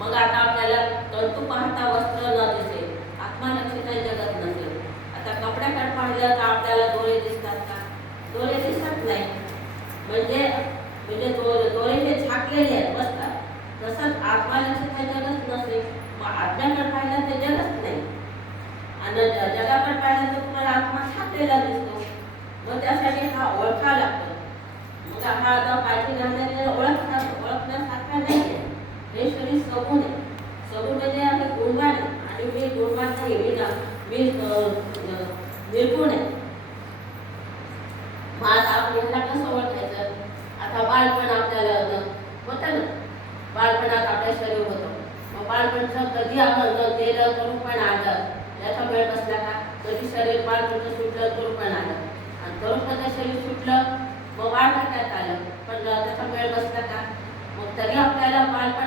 मग आता आपल्याला तंतू पाहता वस्त्र न दिसे, आत्मलक्षिता जगत नसेल. आता कपड्याकडे पाहिलं तर आपल्याला डोळे दिसतात का? डोळे दिसत नाही. म्हणजे म्हणजे डोळे हे झाकलेले आहेत बसतात. तसंच आत्मलक्षिता जगत नसेल, मग आत्म्याकडे पाहिलं तर जगत नाही आणि जगाकडे पाहिलं तर तुम्हाला आत्मा झाकलेला दिसतो. मग त्यासाठी हा ओळखा लागतो. मग हा आता पाठी घालण्याने ओळखण्यासारखा नाही आहे. हे शरीर सगुण आहे. सगुण म्हणजे आहे गुणवान आहे आणि मी गुणवान नाही, मी निर्गुण आहे. मग आता आपण ह्याला कसं ओळखायचं? आता बालपण आपल्याला होतं ना, बालपणात आपल्या शरीर होतं. मग बालपणचं कधी आपण गेलं करून पण आलं, याचा वेळ बसला का? कधी शरीर बालपणचं सुटलं करून पण आलं आणि तरुणपणाचं शरीर सुटलं मग बाळ टाकण्यात आलं, पण त्याचा वेळ बसला का? मग तरी आपल्याला बालपण